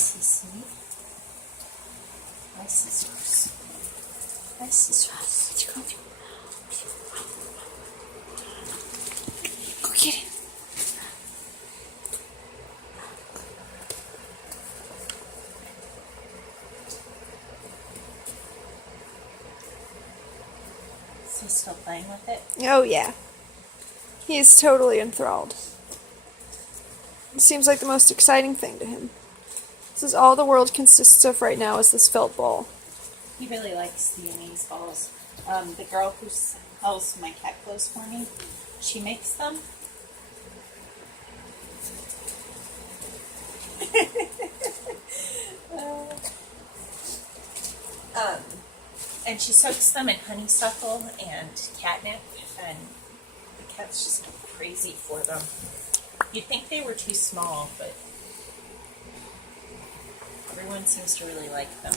Sissy. Hi, scissors. Hi, scissors. Let's go. Go get it. Is he still playing with it? Oh, yeah. He is totally enthralled. It seems like the most exciting thing to him. This is all the world consists of right now is this felt ball. He really likes the these balls. The girl who sells my cat clothes for me, she makes them. And she soaks them in honeysuckle and catnip, and the cat's just crazy for them. You'd think they were too small, but everyone seems to really like them.